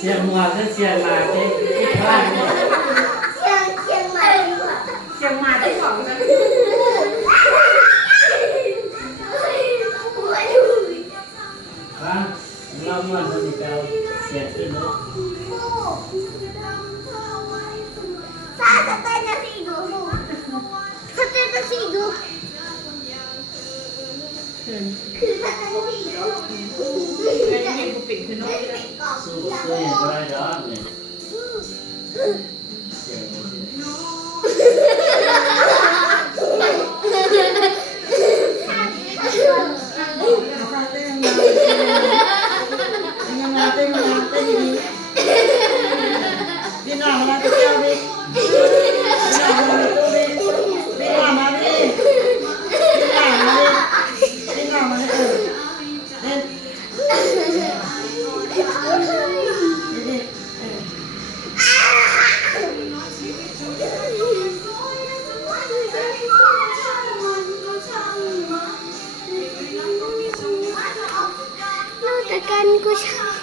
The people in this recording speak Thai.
เสียงหัวก็เสียงมาเจ๊ที่ข้างเนี่ย เชียงใหม่เชียงใหม่ที่ของกันฮะเราเมื่อวันที่เก้าเสียงขึ้นรถ ซาสเต้นนะสิดูสเต้นนะสิดูคือสเต้นนะสิดูไม่ได้กูปิดคือโน้ต สู้อย่างไรดอกเนี่ยเสียงกันกูชอบ